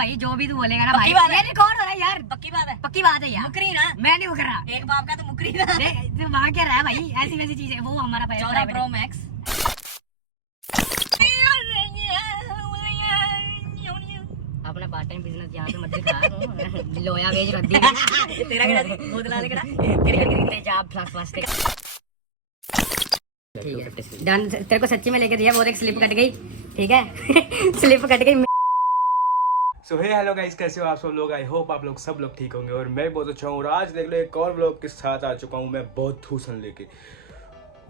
भाई जो भी तू बोलेगा ना भाई, बात है। ये रिकॉर्ड हो रहा है यार, पक्की बात है, पक्की बात है यार, मुकरी ना, मैं नहीं मुकर रहा। एक बाप का तो मुकरी ना। देख तू वहाँ क्या रहा है भाई, ऐसी वैसी चीजें, वो हमारा 14 Pro Max। अपना पार्ट टाइम बिजनेस यहाँ पे मत दिखा। लोया वेज रख दी तेरा केड़ा बोतला लेकड़ा तेजाब फ्लास्क वास्ते। ठीक है डन, तेरे को सच्ची में लेके दिया, वो एक स्लिप कट गई, ठीक है स्लिप कट गई। सो हे हेलो गाइस, कैसे हो आप सब लोग। आई होप आप लोग सब लोग ठीक होंगे और मैं बहुत अच्छा हूँ। और आज देख लो एक और व्लॉग के साथ आ चुका हूँ मैं, बहुत ठूसन लेके।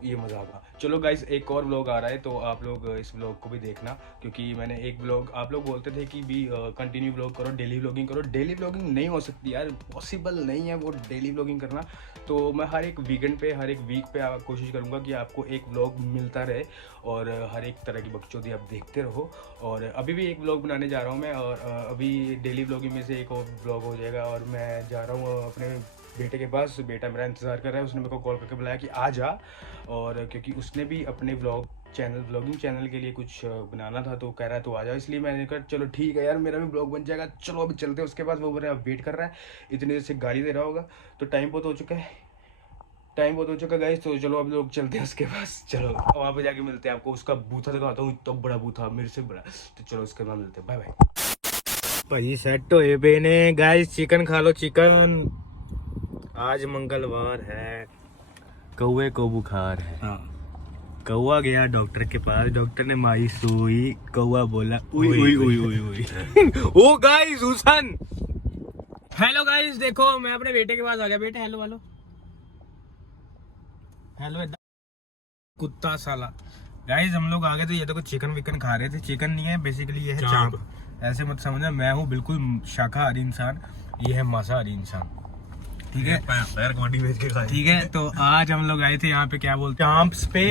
ये मजाक आ। चलो गाइस, एक और व्लॉग आ रहा है तो आप लोग इस व्लॉग को भी देखना, क्योंकि मैंने एक व्लॉग, आप लोग बोलते थे कि भी कंटिन्यू व्लॉग करो, डेली व्लॉगिंग करो। डेली व्लॉगिंग नहीं हो सकती यार, पॉसिबल नहीं है वो डेली व्लॉगिंग करना। तो मैं हर एक वीकेंड पे, हर एक वीक पे कोशिश करूँगा कि आपको एक व्लॉग मिलता रहे और हर एक तरह की बकचोदी आप देखते रहो। और अभी भी एक व्लॉग बनाने जा रहा हूँ मैं, और अभी डेली व्लॉगिंग में से एक और व्लॉग हो जाएगा। और मैं जा रहा हूँ अपने बेटे के पास, बेटा मेरा इंतज़ार कर रहा है। उसने मेरे को कॉल करके बुलाया कि आ जा, और क्योंकि उसने भी अपने व्लॉगिंग चैनल के लिए कुछ बनाना था तो कह रहा है तो आ जाओ। इसलिए मैंने कहा चलो ठीक है यार, मेरा भी ब्लॉग बन जाएगा। चलो अभी चलते हैं उसके पास, वो मेरा वेट कर रहा है, इतनी देर से गाली दे रहा होगा। तो टाइम बहुत हो चुका है गाइस, तो चलो अब लोग चलते हैं उसके पास। चलो वहाँ पे जाके मिलते हैं आपको। उसका बूथा दिखाता हूँ, इतना बड़ा बूथा, मेरे से बड़ा। तो चलो उसके बाद मिलते हैं, बाय बाय। भाई सेट हो बेने गाइस, चिकन खा लो चिकन। आज मंगलवार है, कौवे को बुखार है। हाँ। कौवा गया डॉक्टर के पास, डॉक्टर ने माई सुई, कौवा बोला उई उई उई उई उई। ओ गाइस हुसन, हेलो गाइस, देखो मैं अपने बेटे के पास आ गया। बेटे हेलो हेलो हेलो, कुत्ता साला। गाइस हम लोग आ गए थे, ये तो कुछ चिकन विकन खा रहे थे। चिकन नहीं है बेसिकली, ये है चाप। ऐसे मत समझना, मैं हूँ बिल्कुल शाकाहारी इंसान, ये है मांसाहारी इंसान, ठीक है। ठीक है, तो आज हम लोग आए थे यहाँ पे, क्या बोलते हैं, चांप्स पे।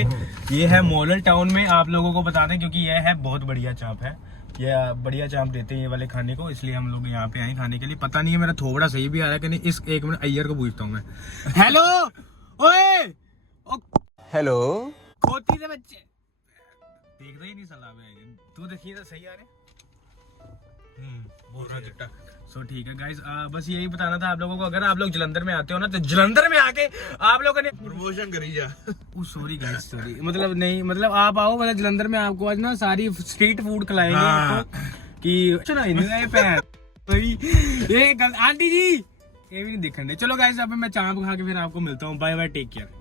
ये है मॉडल टाउन में, आप लोगों को बता दें क्योंकि ये है बहुत बढ़िया चांप है। ये बढ़िया चांप देते हैं ये वाले खाने को, इसलिए हम लोग यहाँ पे आए खाने के लिए। पता नहीं है मेरा थोबड़ा सही भी आ रहा है कि नहीं। इस एक मिनट अय्यर को पूछता हूँ मैं। हेलो ओए, हेलो खोती से बच्चे, देख ही नहीं सलाह में, तू देखिए तो सही आ रहे। बोल रहा चिट्टा। सो ठीक है गाइस, बस यही बताना था आप लोगों को। अगर आप लोग जलंधर में आते हो ना, तो जलंधर में आके आप लोगों ने प्रमोशन करी जा। सॉरी गाइस, सॉरी, मतलब नहीं, मतलब आप आओ, मतलब जलंधर में आपको आज ना सारी स्ट्रीट फूड खिलाएंगे। हाँ। आपको कि चलो ये आंटी जी ये भी नहीं दिखने दे। चलो गाइस, अब मैं चांप खा के फिर आपको मिलता हूँ। Bye bye, take care.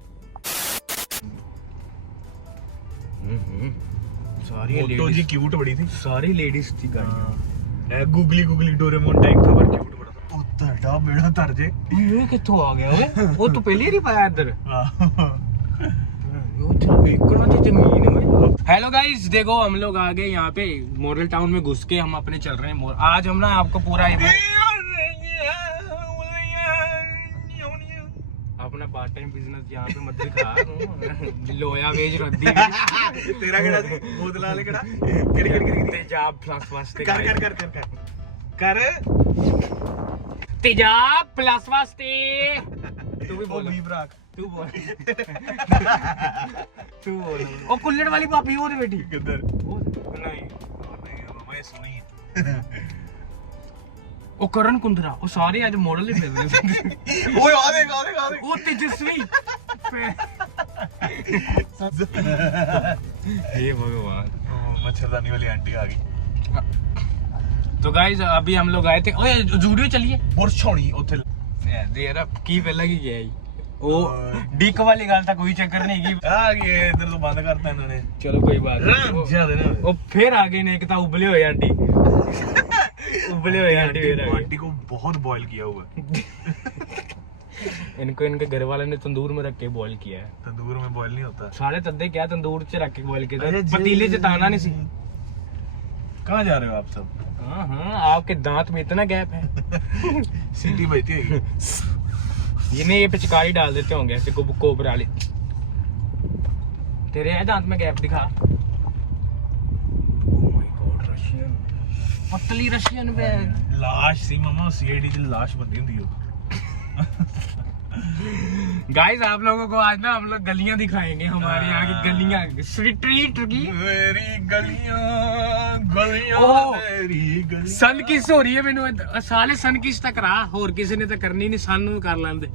सारी फोटो जी क्यूट बड़ी थी, सारी लेडीज थी गाड़ियां। गुगली डोरेमोन टाइप था, पर क्यूट बड़ा था। उतरटा बेड़ा तर जे, ये कित्थों आ गया ओए? वो तो पहले ही नहीं पाया इधर। हेलो गाइस, देखो हम लोग आ गए यहाँ पे मॉडल टाउन में, घुस के हम अपने चल रहे हैं। आज हम ना आपको पूरा अपना पार्ट टाइम बिजनेस यहाँ पे मत दिखा। लोया वेज रख दी। तेरा केड़ा बोतला लेकड़ा तेजाब फ्लास्क वास्ते कर कर कर कर कर तेजाब प्लस वास्ते। तू भी बोल, बीफ रख, तू बोल। तू बोल। ओ कुल्लड़ वाली भाभी वो रे बेटी किधर नहीं मैं सुनी है। ओ करण कुंद्रा, ओ सारे आज मॉडल ही फिर रहे। ओए आ देख ओ तेजस्वी। हे भगवान, मच्छरदानी वाली आंटी आ गई। तो गाइस अभी हम लोग आए थे। ओए जूडियो चलिए। बुरश होनी उथे यार की पहला की गया है ओ डिक वाली गल था, कोई चक्कर नहीं की। आ गए इधर तो बंद करता इन्होंने। चलो कोई बात नहीं। ज्यादा ना ओ फिर आ गई ने, एक था उबले हुए आंटी। उबले हुए आंटी फिर आ गई। आंटी को बहुत बॉईल किया हुआ है। इनको इनके घर वाले ने तंदूर में रख के बॉईल किया है। तंदूर में बॉईल नहीं होता। सारे तद्दे क्या तंदूर च रख के बॉईल किया, अरे पतीले च ताना नहीं सी। कहाँ जा रहे हो आप सब? हाँ, आपके दांत में इतना गैप है। सीटी बजती है। ये पिचकारी डाल देते होंगे ऐसे कोबरा वाले। तेरे है दांत में गैप दिखा। ओह माय गॉड, रशियन, पतली रशियन बैग। लाश सी मामा, सीआईडी च लाश बंदी हुंदी हो। गाइस आप लोगों को आज ना हम लोग गलियां दिखाएंगे, हमारे यहाँ की गलियां, स्ट्रीट की। मेरी गलियां ओह। मेरी गलियां। सन किस हो रही है मैंने साले सन किस तक रहा, होर किसी ने तो करनी नहीं, सन कर लेंदे।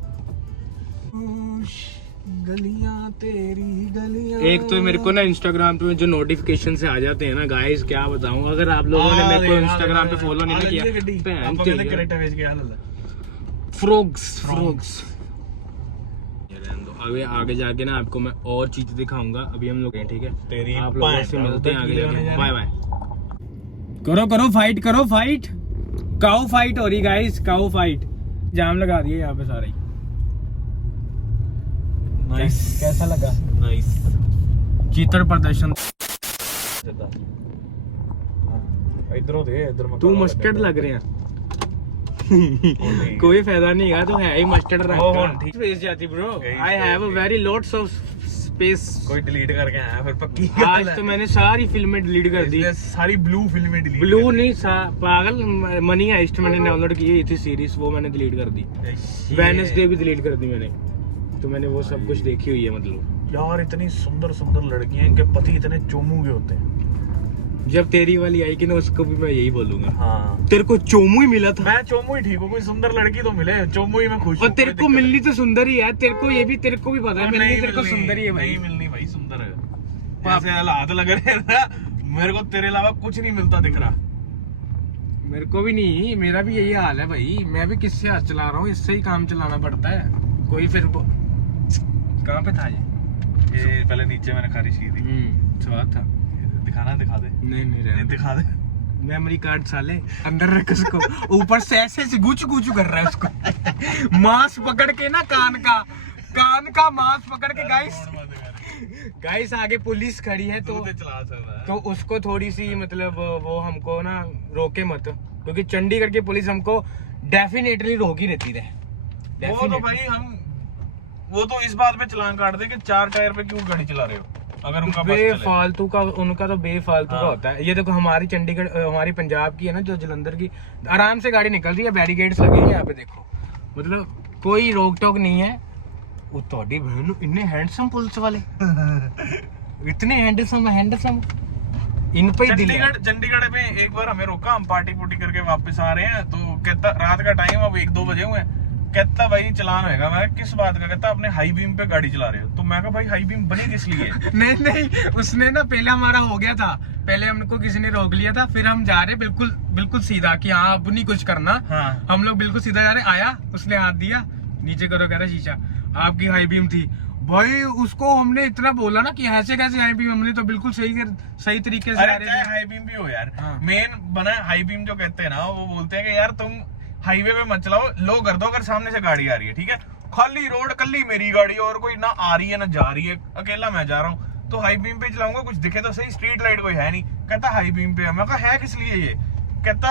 गलियां तेरी गलियां। एक तो मेरे को ना इंस्टाग्राम पे जो नोटिफिकेशन से आ जाते हैं ना गाइस, क्या बताऊं, अगर आप लोगों ने मेरे को इंस्टाग्राम पे फॉलो नहीं ना किया, फ्रॉग्स अभी आगे जाके ना आपको मैं और चीज दिखाऊंगा। अभी हम लोग हैं, ठीक है, तेरी आप लोगों से मिलते हैं आगे जाके। जाने। Bye bye. करो फाइट काऊ फाइट हो रही गाइस, काऊ फाइट। जाम लगा दिए यहाँ पे सारे। नाइस। कैसा लगा? नाइस। चित्र प्रदर्शन। इधरों दे, इधर मत। तू मस्टर्ड लग रहे हैं। कोई फायदा नहीं है, तो है ही मस्टर्ड रंग ओह, का। ठीक। स्पेस जाती ब्रो, गई I have a space। Very lots of space. कोई डिलीट करके आया फिर पक्की आज तो मैंने सारी फिल्में डिलीट कर दी। इसने सारी ब्लू फिल्में डिलीट ब्लू नहीं पागल, मनी हाइस्ट मैंने डाउनलोड की थी सीरीज, वो मैंने डिलीट कर दी। वेडनेसडे भी डिलीट कर दी मैंने, तो मैंने वो सब कुछ देखी हुई है। मतलब यार इतनी सुंदर सुंदर लड़कियां, इनके पति इतने चोमू के होते हैं। जब तेरी वाली आई कि ना, उसको भी मैं यही बोलूंगा। हाँ, तेरे को चोमू ही मिला था, मैं चोमू ही ठीक हूँ, कोई सुंदर लड़की तो मिले, चोमू ही मैं खुश और हूँ, तेरे कोई को दिक्कत मिलनी तो सुंदर ही है। तेरे को ये भी, तेरे को भी पता है नहीं। मिलनी तेरे को मिलनी, सुंदर ही है भाई। नहीं मिलनी भाई, सुंदर है। ऐसे हालात लग रहे हैं ना, मेरे को तेरे अलावा कुछ नहीं मिलता दिख रहा। मेरे को भी नहीं, मेरा भी यही हाल है भाई। मैं भी किससे हाथ चला रहा हूँ, इससे ही काम चलाना पड़ता है। कोई फिर कहाँ पे था ये पहले नीचे मैंने खारिश की थी। स्वाद था। दिखाना, दिखा दे। नहीं नहीं, दिखा दे। मेमोरी कार्ड साले अंदर रख उसको, ऊपर से ऐसे गुचू गुचू कर रहा है उसको। मांस पकड़ के ना, कान का मांस पकड़ के। गाइस आगे पुलिस खड़ी है, तो चला सकता है। तो उसको थोड़ी सी मतलब वो हमको ना रोके मत, क्योंकि चंडीगढ़ की पुलिस हमको डेफिनेटली रोक ही रहती है। वो तो भाई वो तो इस बात पे चलान काट दे कि 4 टायर पे क्यों गाड़ी चला रहे हो, अगर उनका बस चले। बेफालतू का, उनका तो बेफालतू का हाँ। होता है। ये देखो हमारी चंडीगढ़, हमारी पंजाब की है ना, जो जलंधर की, आराम से गाड़ी निकल रही है, बैरिकेड्स लगे हैं यहाँ पे, देखो मतलब कोई रोक टोक नहीं है। वो तोड़ी बहन इतने हैंडसम पुलिस वाले, इतने हैंडसम इन पे ही दिल है। चंडीगढ़ में एक बार हमें रोका, हम पार्टी पुर्टी करके वापस आ रहे हैं, तो कहता रात का टाइम, अब 1-2 बजे हुए हैं, कहता भाई चलान होएगा। मैं किस बात का? कहता अपने हाई बीम पे गाड़ी चला रहे हो। तो मैं कहा भाई हाई बीम बनी किस लिए? नहीं, उसने ना पहले हमारा हो गया था, पहले हमको किसी ने रोक लिया था, फिर हम जा रहे बिल्कुल सीधा कि हाँ अब नहीं कुछ करना। हाँ। हम लोग बिल्कुल सीधा जा रहे, आया उसने हाथ दिया, नीचे करो कह रहा शीशा, आपकी हाई बीम थी। भाई उसको हमने इतना बोला ना कि ऐसे कैसे हाई बीम, हमने तो बिल्कुल सही तरीके से अरे चाहे हाई बीम भी हो यार, हाँ। मेन बना हाई बीम जो कहते हैं ना, वो बोलते हैं कि यार तुम हाईवे पे मत चलाओ, लो कर दो अगर सामने से गाड़ी आ रही है, ठीक है, खाली रोड, कल्ली मेरी गाड़ी और कोई ना आ रही है ना जा रही है, अकेला मैं जा रहा हूँ, तो हाई बीम पे चलाऊंगा, कुछ दिखे तो सही, स्ट्रीट लाइट कोई है नहीं। कहता हाई बीम पे है। मैं कहा है किस लिए ये? कहता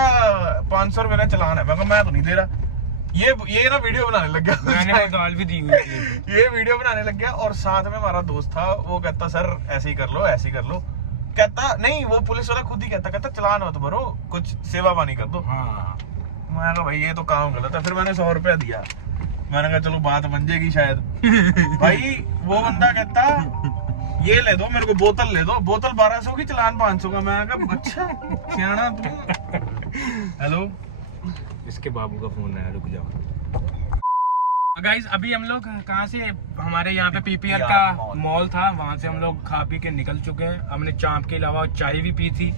500 रुपए का चलान है। मैं कहा मैं तो नहीं दे रहा। ये ना वीडियो बनाने लग गया, मैंने वो दाल भी दी हुई थी। ये वीडियो बनाने लग गया, और साथ में हमारा दोस्त था, वो कहता सर ऐसे ही कर लो, ऐसे ही कर लो। कहता नहीं, वो पुलिस वाला खुद ही कहता चलान मत भरो, कुछ सेवा पानी कर दो। हाँ। मैं कहा भाई ये तो काम गलत है। फिर मैंने 100 रुपया दिया, मैंने कहा चलो बात बन जाएगी शायद। भाई वो बंदा कहता ये ले दो मेरे को, बोतल ले दो, बोतल 1200 की, चलान 500 का। मैं कहा अच्छा सियाना तू। हेलो, इसके बाबू का फोन आया, रुक जाओ। गाइस अभी हम लोग कहाँ से, हमारे यहाँ पे पीपीआर का मॉल था, वहाँ से हम लोग खा पी के निकल चुके हैं। हमने चाप के अलावा चाय भी पी थी,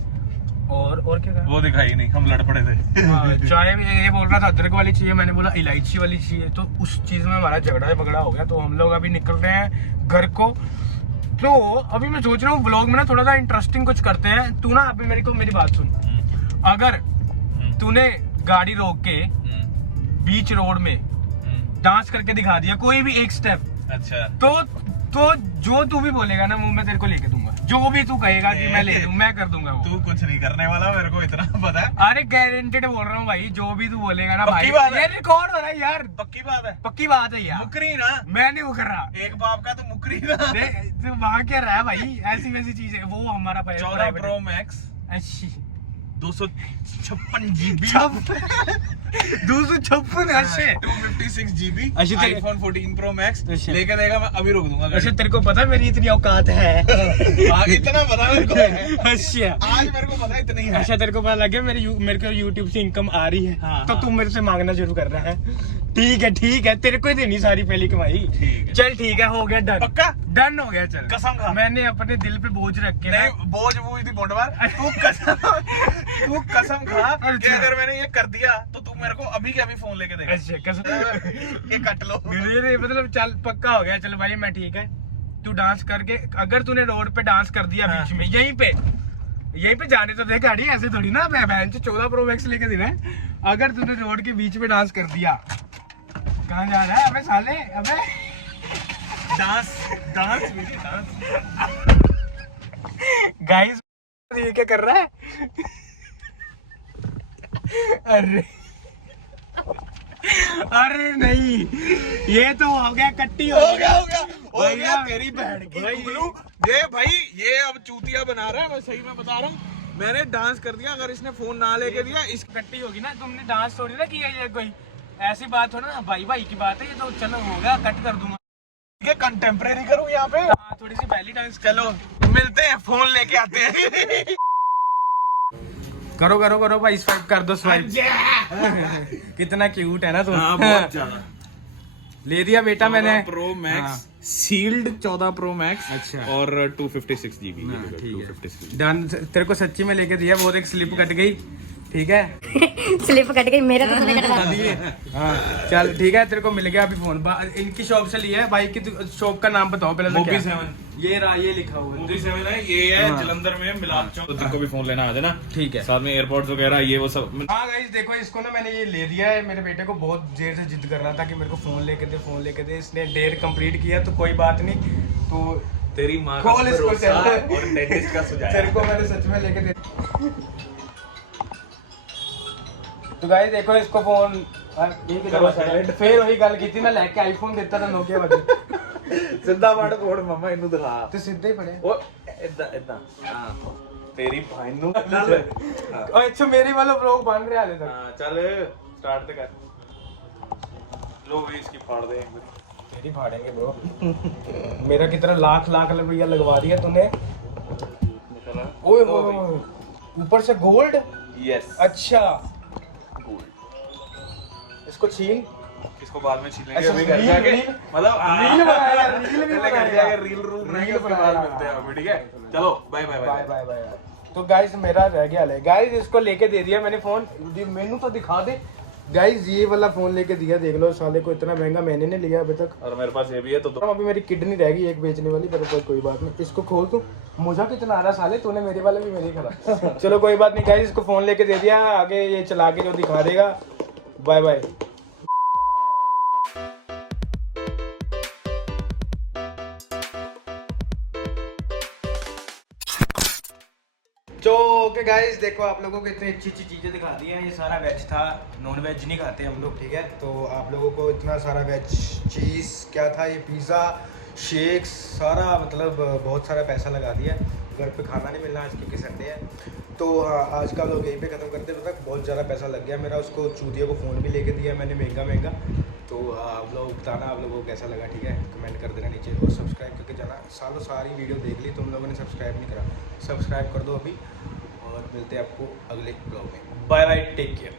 और क्या था? वो दिखाई नहीं, हम लड़ पड़े थे। चाय भी, ये बोल रहा था अदरक वाली चाहिए, मैंने बोला इलायची वाली चाहिए, तो उस चीज में हमारा झगड़ा हो गया। तो हम लोग अभी निकल रहे हैं घर को। तो अभी मैं सोच रहा हूँ व्लॉग में ना थोड़ा सा इंटरेस्टिंग कुछ करते हैं। तू ना अभी मेरी बात सुन, अगर तूने गाड़ी रोक के बीच रोड में डांस करके दिखा दिया कोई भी एक स्टेप, अच्छा, तो जो तू भी बोलेगा ना, मुंह में तेरे को लेके दूंगा। जो भी तू कहेगा कि मैं ले दूं, मैं कर दूंगा वो। तू कुछ नहीं करने वाला, मेरे को इतना पता है। अरे गारंटेड बोल रहा हूँ भाई, जो भी तू बोलेगा ना भाई, पक्की बात है? ये रिकॉर्ड हो रहा है यार, पक्की बात है, पक्की बात है यार। मुकरी ना, मैं नहीं वो कर रहा। एक बाप का तो मुकरी ना। तो वहाँ क्या रहा है भाई, ऐसी वैसी चीज है वो हमारा 14 Pro Max। अच्छी 256 GB 256 अच्छे 256 GB अच्छा, तेरे- iPhone 14 Pro Max अच्छा। लेके देगा। मैं अभी रोक दूंगा अच्छा तेरे को पता है मेरी इतनी औकात है हाँ, इतना पता मेरे को है। अच्छा आज मेरे को पता इतनी है। अच्छा तेरे को पता लग गया मेरे को YouTube से इनकम आ रही है हाँ, तो हाँ। तू मेरे से मांगना शुरू कर रहा है। ठीक है तेरे को ही देनी सारी पहली कमाई। ठीक है। चल ठीक है, हो गया डन। पक्का? डन हो गया। चल कसम खा। मैंने अपने दिल पे बोझ रख के ना नहीं, बोझ वो थी बोंडवार। तू कसम खा कि अगर मैंने ये कर दिया तो तू मेरे को अभी के अभी फोन लेके देगा। अच्छा कसम ये कट लो। मेरे मतलब चल पक्का हो गया। चल भाई मैं ठीक है, तू डांस करके अगर तूने रोड पे डांस कर दिया बीच में यहीं पे जाने तो दे गाड़ी, ऐसे थोड़ी ना मैं बहन से 14 Pro Max लेके देना है। अगर तूने रोड के बीच में डांस कर दिया, कहाँ जा रहा है अबे साले? अबे डांस गाइस ये क्या कर रहा है? अरे नहीं, ये तो हो गया कट्टी हो गया तेरी बहन की भाई। गुगलू। ये भाई ये अब चूतिया बना रहा है, मैं सही में बता रहा हूँ। मैंने डांस कर दिया, अगर इसने फोन ना लेके दिया इस कट्टी होगी ना, तुमने डांस थोड़ी ना किया। ये कोई ऐसी बात हो ना, भाई की बात है ये तो। चलो होगा, कट कर दूंगा। ये कंटेम्प्रेरी करूँ यहाँ पे। हाँ, थोड़ी सी पहली डांस चलो मिलते हैं, फोन लेके आते हैं। करो भाई, स्वाइप कर दो स्वाइप। कितना क्यूट है ना तुम। हाँ, बहुत ज्यादा। ले दिया बेटा मैंने प्रो हाँ। मैक्स सील्ड 14 Pro Max अच्छा। और 256 GB। हाँ, ठीक 256 है डन। तेरे को सच्ची में लेके दिया, बहुत एक स्लिप कट गई। ठीक है स्लिप कट गई, मेरा तो तूने कटवा दिए। हाँ चल ठीक है, तेरे को मिल गया अभी फोन। इनकी शॉप से लिया है। भाई की शॉप का नाम बताओ पहले तो। Mobi क्या? 7 ये रहा, ये लिखा हुआ है। Mobi 7 है, ये है हाँ। जलंधर में मिलाप चौक। तो तेरे को भी फोन लेना आ जाना। ठीक है। साथ में एयरपोर्ट्स वगैरह ये वो सब। हाँ गाइस देखो, इसको ना मैंने ये ले दिया है। मेरे बेटे को बहुत देर से जिद कर रहा था कि मेरे को फोन लेके दे। इसने डेट कंप्लीट किया तो कोई बात नहीं। तो तेरी माँ का खोल इसको भरोसा चल। और डेंटिस्ट का सुझाव। तेरे को मैंने सच में लेके दे। तो गाइस देखो इसको फोन करो silent। फिर वही गल की थी ना, लेके आईफोन देता था नोकिया वाली। ਸਿੱਧਾ ਵੜ ਕੋੜ ਮਮਾ ਇਹਨੂੰ ਦਿਖਾ। तो सीधे ही पड़े। ਉਹ ਇਦਾਂ ਹਾਂ ਤੇਰੀ ਭਾਈ ਨੂੰ अच्छा मेरी वाला ब्लॉग बन रहा है हाले तक। ਹਾਂ ਚੱਲ ਸਟਾਰਟ ਤੇ ਕਰ लो भी इसकी फाड़ दे एक बार। तेरी फाड़ेंगे ब्रो। मेरा कितना लाख रुपया लगवा दिया तूने। निकला ओए ओए ऊपर से गोल्ड। यस अच्छा गोल्ड। इसको छीन। इसको बाद में छीलेंगे। अच्छा, अभी घर रील- जाके रील- मतलब रील बनाया, रील भी पहले घर बनाया। जाके रील रूल बनाएंगे, रील उसके बाद बनाया। मिलते हैं अभी। ठीक है चलो bye bye bye bye bye. तो गाइस मेरा रह गया है। गाइस इसको लेके दे दिया मैंने फोन। मेनू तो दिखा दे। गाइस ये वाला फोन लेके दिया, देख लो साले को। इतना महंगा मैंने नहीं लिया अभी तक। और मेरे पास ये भी है तो दो। अभी मेरी किडनी रह गई एक बेचने वाली, पर कोई बात नहीं। इसको खोल तू। मुझे कितना आ रहा साले, तूने मेरे वाला भी मेरे खड़ा। चलो कोई बात नहीं गाइस, इसको फोन लेके दे दिया। आगे ये चला के जो दिखा देगा। Bye bye. तो ओके गाइस देखो, आप लोगों को इतनी अच्छी चीज़ें दिखा दी हैं। ये सारा वेज था, नॉन वेज नहीं खाते हम लोग। ठीक है, तो आप लोगों को इतना सारा वेज चीज़ क्या था, ये पिज़्ज़ा, शेक्स, सारा मतलब बहुत सारा पैसा लगा दिया। घर पे खाना नहीं मिलना आज क्योंकि संडे है। तो आज का लोग यहीं पे ख़त्म करते हैं। तक बहुत ज़्यादा पैसा लग गया मेरा। उसको चूतिया को फ़ोन भी लेके दिया मैंने महंगा। तो आप लोग बताना आप लोगों को कैसा लगा। ठीक है, कमेंट कर देना नीचे और सब्सक्राइब करके जाना। सारी वीडियो देख ली, तुम लोगों ने सब्सक्राइब नहीं करा, सब्सक्राइब कर दो अभी। और मिलते हैं आपको अगले ब्लॉग में। Bye bye, take care.